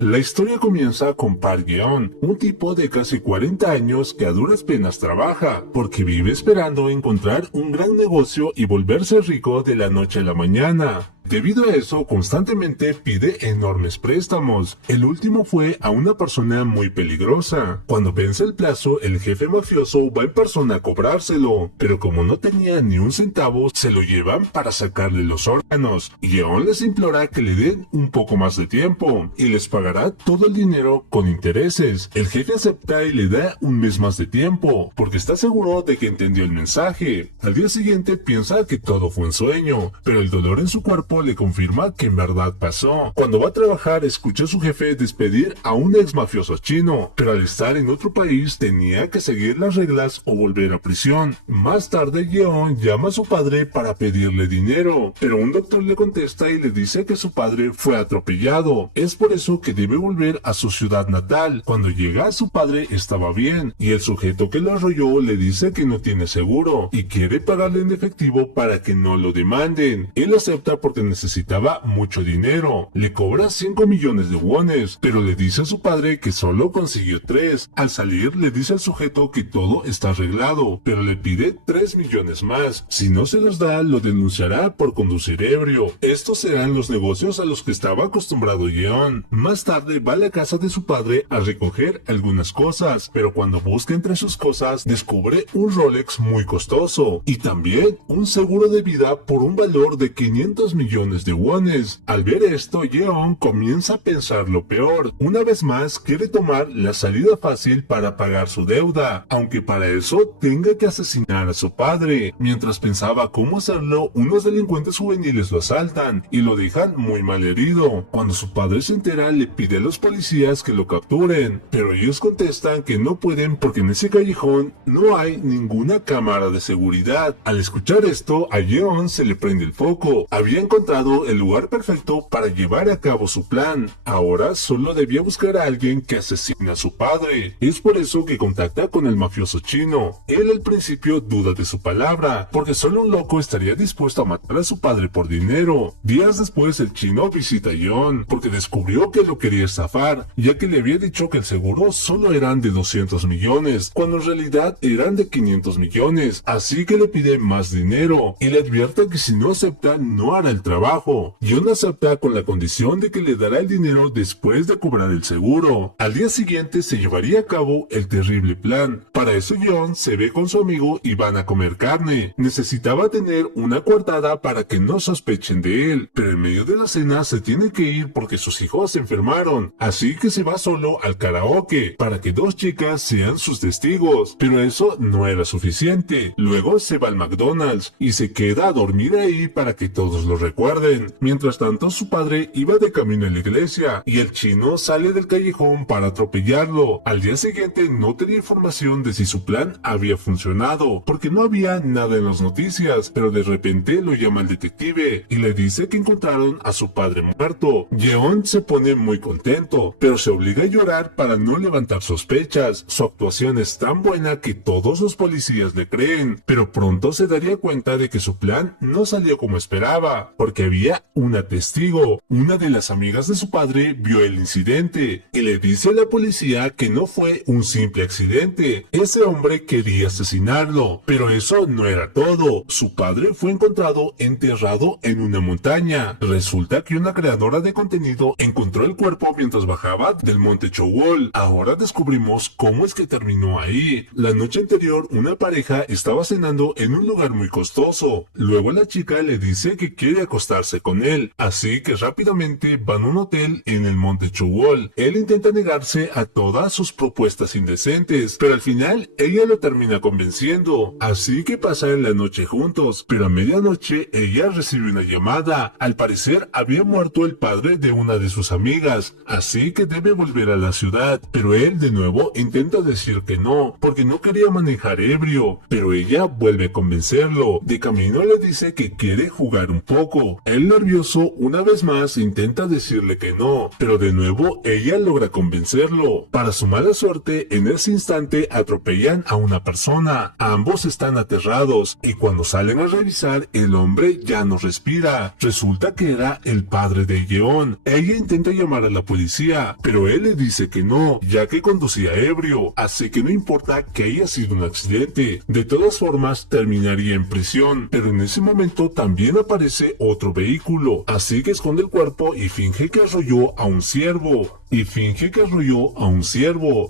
La historia comienza con Park Geon, un tipo de casi 40 años que a duras penas trabaja, porque vive esperando encontrar un gran negocio y volverse rico de la noche a la mañana. Debido a eso, constantemente pide enormes préstamos. El último fue a una persona muy peligrosa. Cuando vence el plazo, el jefe mafioso va en persona a cobrárselo, pero como no tenía ni un centavo, se lo llevan para sacarle los órganos. Y Yeon les implora que le den un poco más de tiempo, y les pagará todo el dinero con intereses. El jefe acepta y le da un mes más de tiempo, porque está seguro de que entendió el mensaje. Al día siguiente piensa que todo fue un sueño, pero el dolor en su cuerpo le confirma que en verdad pasó. Cuando va a trabajar, escucha a su jefe despedir a un ex mafioso chino, pero al estar en otro país tenía que seguir las reglas o volver a prisión. Más tarde, Yeon llama a su padre para pedirle dinero, pero un doctor le contesta y le dice que su padre fue atropellado. Es por eso que debe volver a su ciudad natal. Cuando llega, su padre estaba bien, y el sujeto que lo arrolló le dice que no tiene seguro y quiere pagarle en efectivo para que no lo demanden. Él acepta porque necesitaba mucho dinero. Le cobra 5 millones de wones, pero le dice a su padre que solo consiguió 3. Al salir le dice al sujeto que todo está arreglado, pero le pide 3 millones más. Si no se los da, lo denunciará por conducir ebrio. Estos serán los negocios a los que estaba acostumbrado Yeon. Más tarde va a la casa de su padre a recoger algunas cosas, pero cuando busca entre sus cosas descubre un Rolex muy costoso y también un seguro de vida por un valor de 500 millones de wones. Al ver esto, Yeon comienza a pensar lo peor. Una vez más quiere tomar la salida fácil para pagar su deuda, aunque para eso tenga que asesinar a su padre. Mientras pensaba cómo hacerlo, unos delincuentes juveniles lo asaltan y lo dejan muy mal herido. Cuando su padre se entera, le pide a los policías que lo capturen, pero ellos contestan que no pueden porque en ese callejón no hay ninguna cámara de seguridad. Al escuchar esto, a Yeon se le prende el foco. Había encontrado el lugar perfecto para llevar a cabo su plan. Ahora solo debía buscar a alguien que asesine a su padre. Es por eso que contacta con el mafioso chino. Él al principio duda de su palabra, porque solo un loco estaría dispuesto a matar a su padre por dinero. Días después el chino visita a Yeon, porque descubrió que lo quería estafar, ya que le había dicho que el seguro solo eran de 200 millones, cuando en realidad eran de 500 millones. Así que le pide más dinero, y le advierte que si no acepta no hará el trabajo. Yeon acepta con la condición de que le dará el dinero después de cobrar el seguro. Al día siguiente se llevaría a cabo el terrible plan. Para eso Yeon se ve con su amigo y van a comer carne. Necesitaba tener una coartada para que no sospechen de él, pero en medio de la cena se tiene que ir porque sus hijos se enfermaron, así que se va solo al karaoke para que 2 chicas sean sus testigos, pero eso no era suficiente. Luego se va al McDonald's y se queda a dormir ahí para que todos lo recuerden. Mientras tanto, su padre iba de camino a la iglesia y el chino sale del callejón para atropellarlo. Al día siguiente no tenía información de si su plan había funcionado, porque no había nada en las noticias, pero de repente lo llama el detective y le dice que encontraron a su padre muerto. Yeon se pone muy contento, pero se obliga a llorar para no levantar sospechas. Su actuación es tan buena que todos los policías le creen, pero pronto se daría cuenta de que su plan no salió como esperaba, porque había una testigo. Una de las amigas de su padre vio el incidente y le dice a la policía que no fue un simple accidente. Ese hombre quería asesinarlo, pero eso no era todo. Su padre fue encontrado enterrado en una montaña. Resulta que una creadora de contenido encontró el cuerpo mientras bajaba del monte Chowol. Ahora descubrimos cómo es que terminó ahí. La noche anterior, una pareja estaba cenando en un lugar muy costoso. Luego la chica le dice que quiere acostarse con él, así que rápidamente van a un hotel en el monte Chowol. Él intenta negarse a todas sus propuestas indecentes, pero al final ella lo termina convenciendo, así que pasan la noche juntos, pero a medianoche ella recibe una llamada. Al parecer había muerto el padre de una de sus amigas, así que debe volver a la ciudad, pero él de nuevo intenta decir que no, porque no quería manejar ebrio, pero ella vuelve a convencerlo. De camino le dice que quiere jugar un poco, dinero. Él, nervioso, una vez más intenta decirle que no, pero de nuevo ella logra convencerlo. Para su mala suerte, en ese instante atropellan a una persona. Ambos están aterrados y cuando salen a revisar, el hombre ya no respira. Resulta que era el padre de Yeon. Ella intenta llamar a la policía, pero él le dice que no, ya que conducía ebrio, así que no importa que haya sido un accidente. De todas formas, terminaría en prisión, pero en ese momento también aparece otro vehículo, así que esconde el cuerpo y finge que arrolló a un ciervo.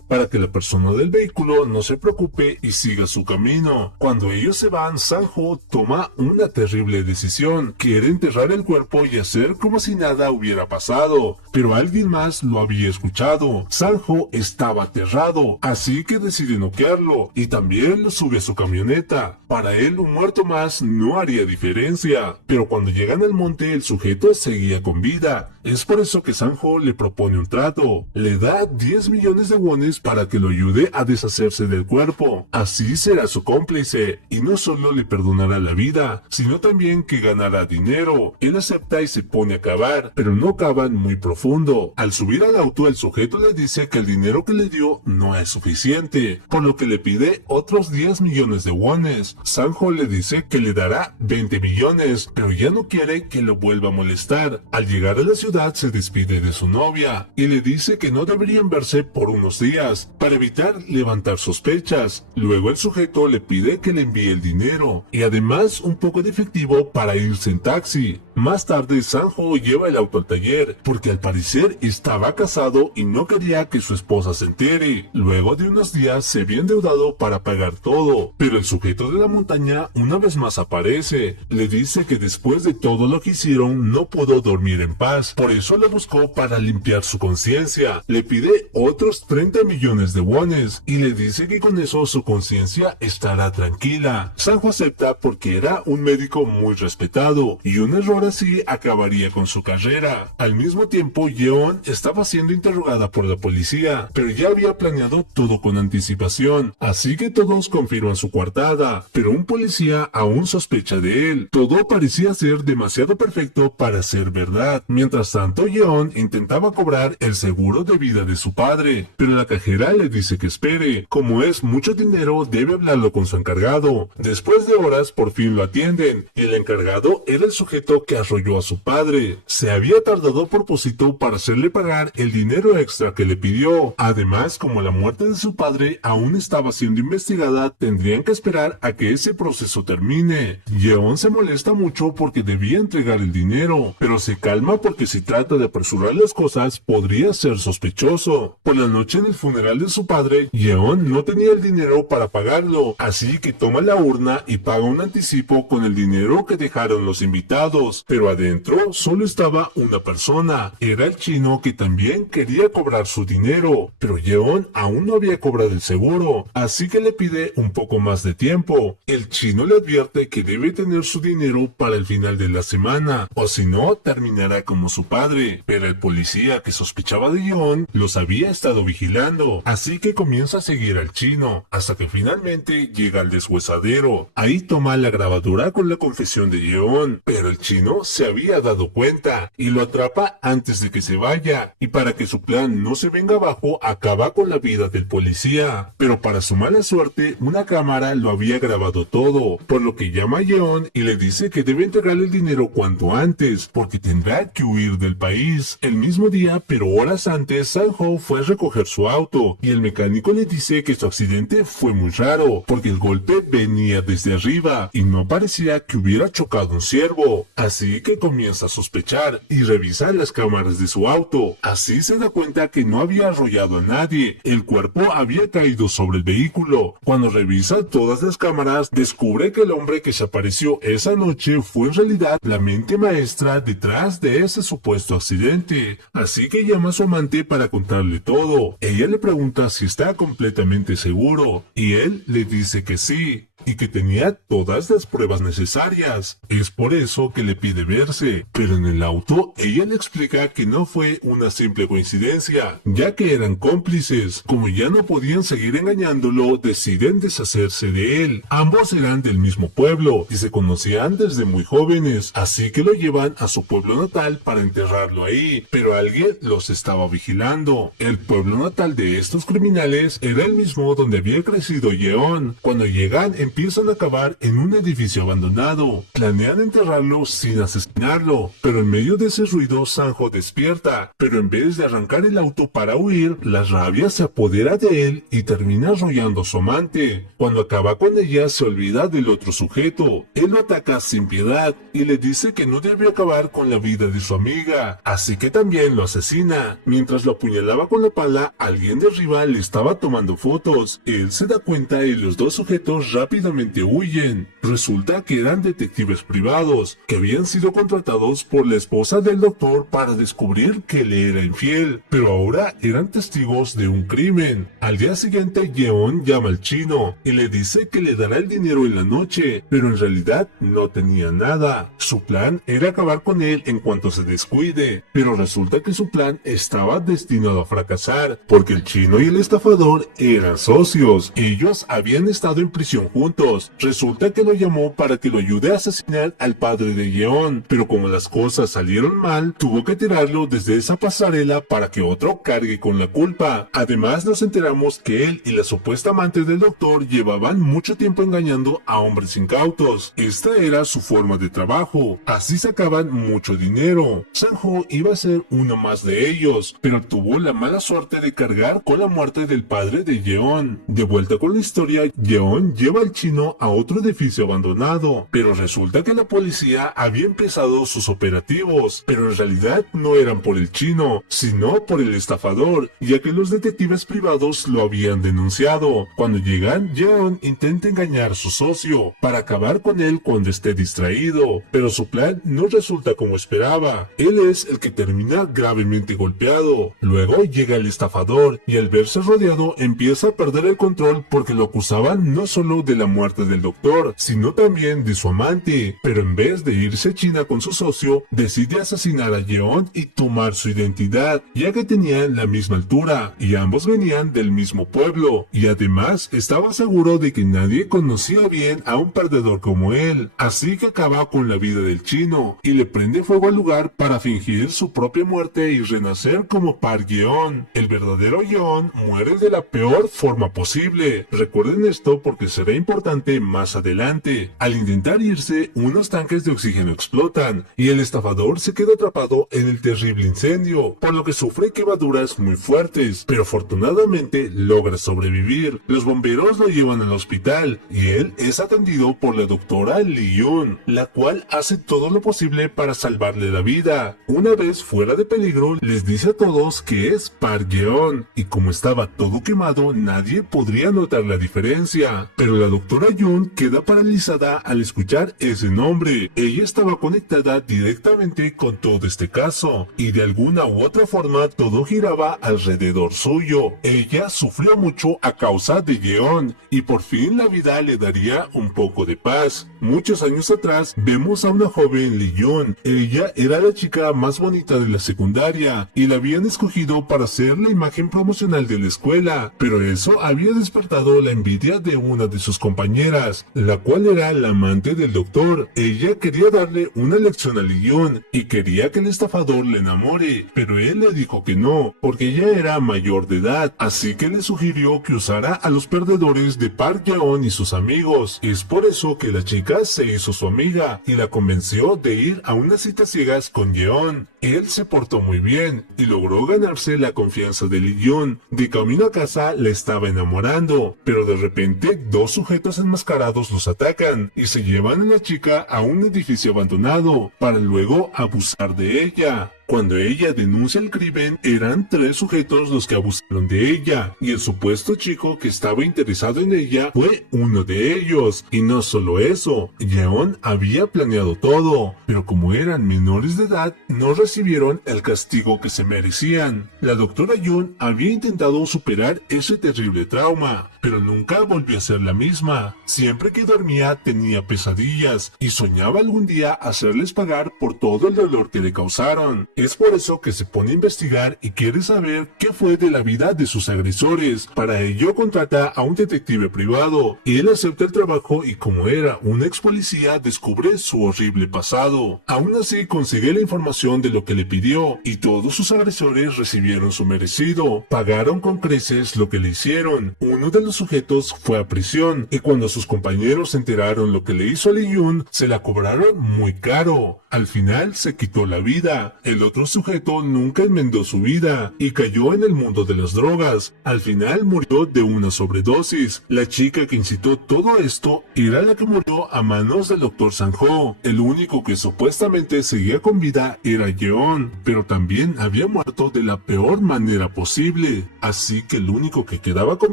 Para que la persona del vehículo no se preocupe y siga su camino. Cuando ellos se van, Sang-ho toma una terrible decisión. Quiere enterrar el cuerpo y hacer como si nada hubiera pasado, pero alguien más lo había escuchado. Sang-ho estaba aterrado, así que decide noquearlo y también lo sube a su camioneta. Para él, un muerto más no haría diferencia, pero cuando llegan al monte, el sujeto seguía con vida. Es por eso que Sang-ho le propone un trato. Le da 10 millones de wones para que lo ayude a deshacerse del cuerpo. Así será su cómplice, y no solo le perdonará la vida, sino también que ganará dinero. Él acepta y se pone a cavar, pero no cavan muy profundo. Al subir al auto, el sujeto le dice que el dinero que le dio no es suficiente, por lo que le pide otros 10 millones de wones. Sang-ho le dice que le dará 20 millones, pero ya no quiere que lo vuelva a molestar. Al llegar a la ciudad, se despide de su novia y le dice que no deberían verse por unos días para evitar levantar sospechas. Luego el sujeto le pide que le envíe el dinero y además un poco de efectivo para irse en taxi. Más tarde, Sang-ho lleva el auto al taller porque al parecer estaba casado y no quería que su esposa se entere. Luego de unos días se había endeudado para pagar todo, pero el sujeto de la montaña una vez más aparece. Le dice que después de todo lo que hicieron no pudo dormir en paz, por eso la buscó para limpiar su conciencia. Le pide otros 30 millones de wones y le dice que con eso su conciencia estará tranquila. Sang-ho acepta porque era un médico muy respetado y un error así acabaría con su carrera. Al mismo tiempo, Yeon estaba siendo interrogada por la policía, pero ya había planeado todo con anticipación, así que todos confirman su coartada, pero un policía aún sospecha de él. Todo parecía ser demasiado perfecto para ser verdad. Mientras tanto, Yeon intentaba cobrar el seguro de vida de su padre, pero la cajera le dice que espere. Como es mucho dinero, debe hablarlo con su encargado. Después de horas, por fin lo atienden, y el encargado era el sujeto que arrolló a su padre. Se había tardado a propósito para hacerle pagar el dinero extra que le pidió. Además, como la muerte de su padre aún estaba siendo investigada, tendrían que esperar a que ese proceso termine. Yeon se molesta mucho porque debía entregar el dinero, pero se calma porque si trata de apresurar las cosas, podría ser sospechoso. Por la noche en el funeral de su padre, Yeon no tenía el dinero para pagarlo, así que toma la urna y paga un anticipo con el dinero que dejaron los invitados, pero adentro solo estaba una persona. Era el chino, que también quería cobrar su dinero, pero Yeon aún no había cobrado el seguro, así que le pide un poco más de tiempo. El chino le advierte que debe tener su dinero para el final de la semana, o si no, terminará como su padre, pero el policía que sospechaba de Yeon los había estado vigilando, así que comienza a seguir al chino, hasta que finalmente llega al deshuesadero. Ahí toma la grabadora con la confesión de Yeon, pero el chino se había dado cuenta y lo atrapa antes de que se vaya, y para que su plan no se venga abajo, acaba con la vida del policía. Pero para su mala suerte, una cámara lo había grabado todo, por lo que llama a Yeon y le dice que debe entregarle el dinero cuanto antes, porque tendrá que huir del país. El mismo día, pero horas antes, Sang-ho fue a recoger su auto, y el mecánico le dice que su accidente fue muy raro, porque el golpe venía desde arriba, y no parecía que hubiera chocado un ciervo. Así que comienza a sospechar, y revisa las cámaras de su auto. Así se da cuenta que no había arrollado a nadie, el cuerpo había caído sobre el vehículo. Cuando revisa todas las cámaras, descubre que el hombre que se apareció esa noche fue en realidad la mente maestra detrás de ese supuesto accidente. Así que llama a su amante para contarle todo. Ella le pregunta si está completamente seguro, y él le dice que sí. y que tenía todas las pruebas necesarias. Es por eso que le pide verse, pero en el auto ella le explica que no fue una simple coincidencia, ya que eran cómplices. Como ya no podían seguir engañándolo, deciden deshacerse de él. Ambos eran del mismo pueblo y se conocían desde muy jóvenes, así que lo llevan a su pueblo natal para enterrarlo ahí, pero alguien los estaba vigilando. El pueblo natal de estos criminales era el mismo donde había crecido Yeon. Cuando llegan, empiezan a cavar en un edificio abandonado. Planean enterrarlo sin asesinarlo, pero en medio de ese ruido Sanjo despierta, pero en vez de arrancar el auto para huir, la rabia se apodera de él y termina arrollando a su amante. Cuando acaba con ella, se olvida del otro sujeto. Él lo ataca sin piedad y le dice que no debe acabar con la vida de su amiga, así que también lo asesina. Mientras lo apuñalaba con la pala, alguien de arriba le estaba tomando fotos. Él se da cuenta y los dos sujetos rápidamente huyen. Resulta que eran detectives privados, que habían sido contratados por la esposa del doctor para descubrir que le era infiel, pero ahora eran testigos de un crimen. Al día siguiente, Yeon llama al chino y le dice que le dará el dinero en la noche, pero en realidad no tenía nada. Su plan era acabar con él en cuanto se descuide, pero resulta que su plan estaba destinado a fracasar, porque el chino y el estafador eran socios. Ellos habían estado en prisión juntos. Resulta que lo llamó para que lo ayude a asesinar al padre de Yeon, pero como las cosas salieron mal, tuvo que tirarlo desde esa pasarela para que otro cargue con la culpa. Además, nos enteramos que él y la supuesta amante del doctor llevaban mucho tiempo engañando a hombres incautos. Esta era su forma de trabajo. Así sacaban mucho dinero. Sanjo iba a ser uno más de ellos, pero tuvo la mala suerte de cargar con la muerte del padre de Yeon. De vuelta con la historia, Yeon lleva al chino a otro edificio abandonado, pero resulta que la policía había empezado sus operativos, pero en realidad no eran por el chino, sino por el estafador, ya que los detectives privados lo habían denunciado. Cuando llegan, Yeon intenta engañar a su socio para acabar con él cuando esté distraído, pero su plan no resulta como esperaba. Él es el que termina gravemente golpeado. Luego llega el estafador y al verse rodeado empieza a perder el control porque lo acusaban no solo de la muerte del doctor, sino también de su amante, pero en vez de irse a China con su socio, decide asesinar a Yeon y tomar su identidad, ya que tenían la misma altura y ambos venían del mismo pueblo, y además estaba seguro de que nadie conocía bien a un perdedor como él, así que acaba con la vida del chino y le prende fuego al lugar para fingir su propia muerte y renacer como Park Yeon. El verdadero Yeon muere de la peor forma posible. Recuerden esto porque será importante más adelante. Al intentar irse, unos tanques de oxígeno explotan y el estafador se queda atrapado en el terrible incendio, por lo que sufre quemaduras muy fuertes, pero afortunadamente logra sobrevivir. Los bomberos lo llevan al hospital y él es atendido por la doctora Lee Yoon, la cual hace todo lo posible para salvarle la vida. Una vez fuera de peligro, les dice a todos que es Park Yeon, y como estaba todo quemado, nadie podría notar la diferencia. Pero la doctora Yoon queda paralizada al escuchar ese nombre. Ella estaba conectada directamente con todo este caso, y de alguna u otra forma todo giraba alrededor suyo. Ella sufrió mucho a causa de Yeon, y por fin la vida le daría un poco de paz. Muchos años atrás, vemos a una joven Lee Yoon. Ella era la chica más bonita de la secundaria, y la habían escogido para ser la imagen promocional de la escuela, pero eso había despertado la envidia de una de sus compañeras, la cual era la amante del doctor. Ella quería darle una lección a Lee Yoon, y quería que el estafador le enamore, pero él le dijo que no, porque ella era mayor de edad, así que le sugirió que usara a los perdedores de Park Yeon y sus amigos. Es por eso que la chica se hizo su amiga y la convenció de ir a unas citas ciegas con Yeon. Él se portó muy bien y logró ganarse la confianza de Lee Yoon. De camino a casa la estaba enamorando, pero de repente dos sujetos enmascarados los atacan y se llevan a la chica a un edificio abandonado para luego abusar de ella. Cuando ella denuncia el crimen, eran 3 sujetos los que abusaron de ella, y el supuesto chico que estaba interesado en ella fue uno de ellos. Y no solo eso, Yeon había planeado todo, pero como eran menores de edad, no recibieron el castigo que se merecían. La doctora Yoon había intentado superar ese terrible trauma, pero nunca volvió a ser la misma. Siempre que dormía tenía pesadillas y soñaba algún día hacerles pagar por todo el dolor que le causaron. Es por eso que se pone a investigar y quiere saber qué fue de la vida de sus agresores. Para ello contrata a un detective privado. Él acepta el trabajo y como era un ex policía descubre su horrible pasado. Aún así consigue la información de lo que le pidió y todos sus agresores recibieron su merecido. Pagaron con creces lo que le hicieron. Uno de los sujetos fue a prisión y cuando sus compañeros se enteraron lo que le hizo a Lee Yoon, se la cobraron muy caro. Al final se quitó la vida. El otro sujeto nunca enmendó su vida y cayó en el mundo de las drogas. Al final murió de una sobredosis. La chica que incitó todo esto era la que murió a manos del Dr. Sang-ho. El único que supuestamente seguía con vida era Yeon, pero también había muerto de la peor manera posible. Así que el único que quedaba con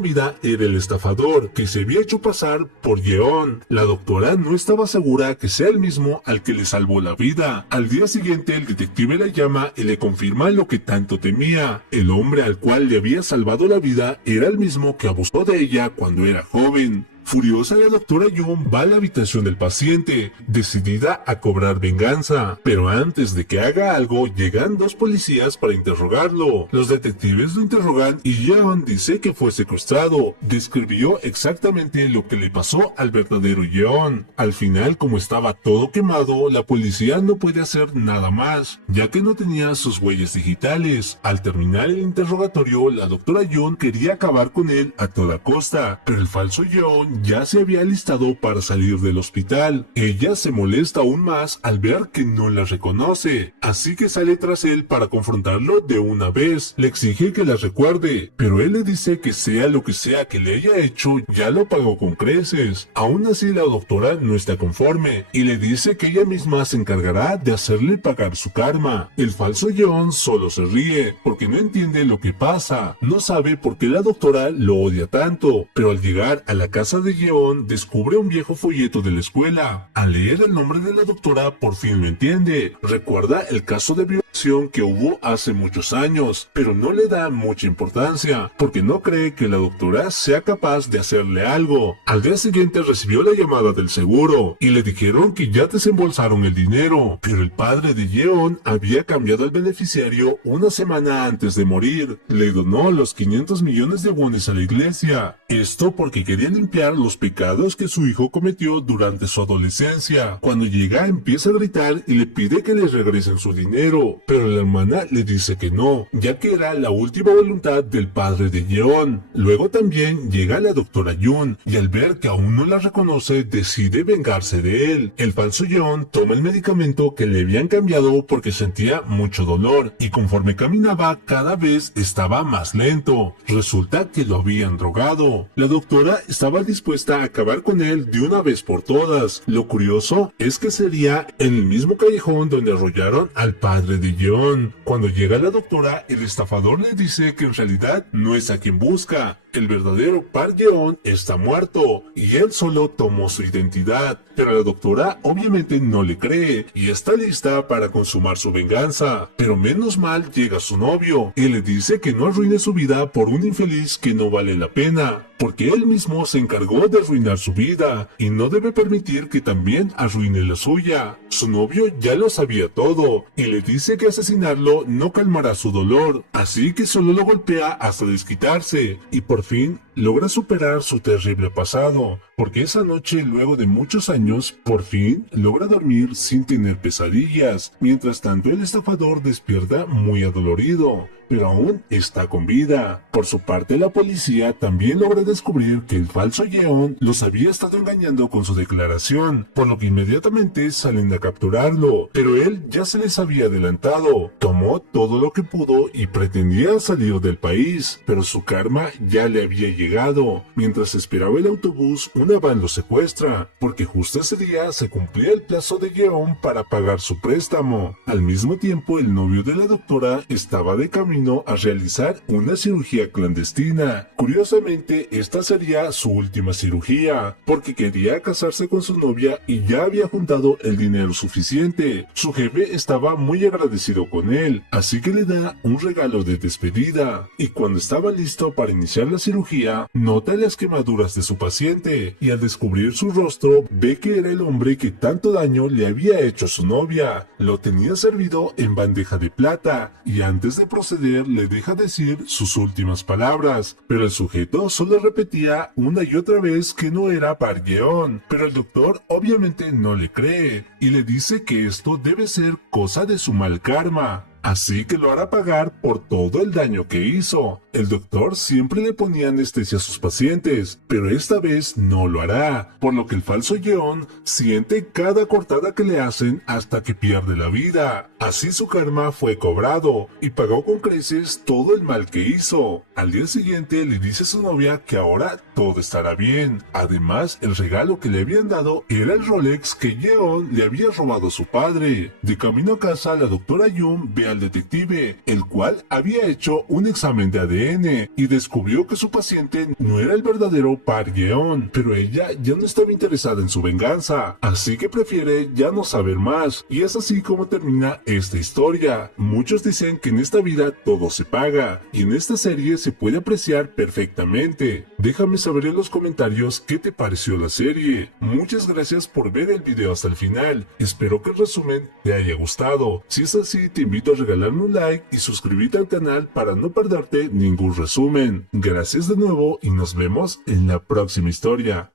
vida era el estafador, que se había hecho pasar por Yeon. La doctora no estaba segura que sea el mismo al que le salvó la vida. Al día siguiente el detective la llama y le confirma lo que tanto temía. El hombre al cual le había salvado la vida era el mismo que abusó de ella cuando era joven. Furiosa, la doctora Yoon va a la habitación del paciente, decidida a cobrar venganza. Pero antes de que haga algo, llegan 2 policías para interrogarlo. Los detectives lo interrogan y Yeon dice que fue secuestrado. Describió exactamente lo que le pasó al verdadero Yeon. Al final, como estaba todo quemado, la policía no puede hacer nada más, ya que no tenía sus huellas digitales. Al terminar el interrogatorio, la doctora Yoon quería acabar con él a toda costa, pero el falso Yeon ya se había alistado para salir del hospital. Ella se molesta aún más al ver que no la reconoce, así que sale tras él para confrontarlo de una vez. Le exige que la recuerde, pero él le dice que sea lo que sea que le haya hecho, ya lo pagó con creces. Aún así la doctora no está conforme y le dice que ella misma se encargará de hacerle pagar su karma. El falso Yeon solo se ríe porque no entiende lo que pasa. No sabe por qué la doctora lo odia tanto, pero al llegar a la casa de Yeon descubre un viejo folleto de la escuela. Al leer el nombre de la doctora por fin lo entiende. Recuerda el caso de violación que hubo hace muchos años, pero no le da mucha importancia porque no cree que la doctora sea capaz de hacerle algo. Al día siguiente recibió la llamada del seguro y le dijeron que ya desembolsaron el dinero, pero el padre de Yeon había cambiado al beneficiario una semana antes de morir. Le donó los 500 millones de wones a la iglesia. Esto porque quería limpiar los pecados que su hijo cometió durante su adolescencia. Cuando llega empieza a gritar y le pide que le regresen su dinero, pero la hermana le dice que no, ya que era la última voluntad del padre de Yeon. Luego también llega la doctora Yoon y al ver que aún no la reconoce decide vengarse de él. El falso Yeon toma el medicamento que le habían cambiado porque sentía mucho dolor y conforme caminaba cada vez estaba más lento. Resulta que lo habían drogado. La doctora estaba dispuesta a acabar con él de una vez por todas. Lo curioso es que sería en el mismo callejón donde arrollaron al padre de Yeon. Cuando llega la doctora, el estafador le dice que en realidad no es a quien busca. El verdadero Park Yeon está muerto y él solo tomó su identidad. Pero la doctora obviamente no le cree y está lista para consumar su venganza. Pero menos mal llega su novio y le dice que no arruine su vida por un infeliz que no vale la pena, porque él mismo se encargó de arruinar su vida y no debe permitir que también arruine la suya. Su novio ya lo sabía todo y le dice que asesinarlo no calmará su dolor, así que solo lo golpea hasta desquitarse y por fin logra superar su terrible pasado, porque esa noche, luego de muchos años, por fin logra dormir sin tener pesadillas. Mientras tanto, el estafador despierta muy adolorido, pero aún está con vida. Por su parte, la policía también logra descubrir que el falso Yeon los había estado engañando con su declaración, por lo que inmediatamente salen a capturarlo, pero él ya se les había adelantado, tomó todo lo que pudo y pretendía salir del país, pero su karma ya le había llegado. llegado. Mientras esperaba el autobús, una van lo secuestra, porque justo ese día se cumplía el plazo de Yeon para pagar su préstamo. Al mismo tiempo, el novio de la doctora estaba de camino a realizar una cirugía clandestina. Curiosamente, esta sería su última cirugía, porque quería casarse con su novia y ya había juntado el dinero suficiente. Su jefe estaba muy agradecido con él, así que le da un regalo de despedida. Y cuando estaba listo para iniciar la cirugía, nota las quemaduras de su paciente, y al descubrir su rostro, ve que era el hombre que tanto daño le había hecho a su novia. Lo tenía servido en bandeja de plata, y antes de proceder le deja decir sus últimas palabras, pero el sujeto solo repetía una y otra vez que no era Park Yeon, pero el doctor obviamente no le cree, y le dice que esto debe ser cosa de su mal karma. Así que lo hará pagar por todo el daño que hizo. El doctor siempre le ponía anestesia a sus pacientes, pero esta vez no lo hará, por lo que el falso Yeon siente cada cortada que le hacen hasta que pierde la vida. Así su karma fue cobrado, y pagó con creces todo el mal que hizo. Al día siguiente le dice a su novia que ahora todo estará bien. Además, el regalo que le habían dado era el Rolex que Yeon le había robado a su padre. De camino a casa, la doctora Yun ve al detective, el cual había hecho un examen de ADN y descubrió que su paciente no era el verdadero Park Yeon, pero ella ya no estaba interesada en su venganza, así que prefiere ya no saber más, y es así como termina esta historia. Muchos dicen que en esta vida todo se paga, y en esta serie se puede apreciar perfectamente. Déjame saber en los comentarios qué te pareció la serie. Muchas gracias por ver el video hasta el final, espero que el resumen te haya gustado. Si es así, te invito a regalarme un like y suscribirte al canal para no perderte ningún resumen. Gracias de nuevo y nos vemos en la próxima historia.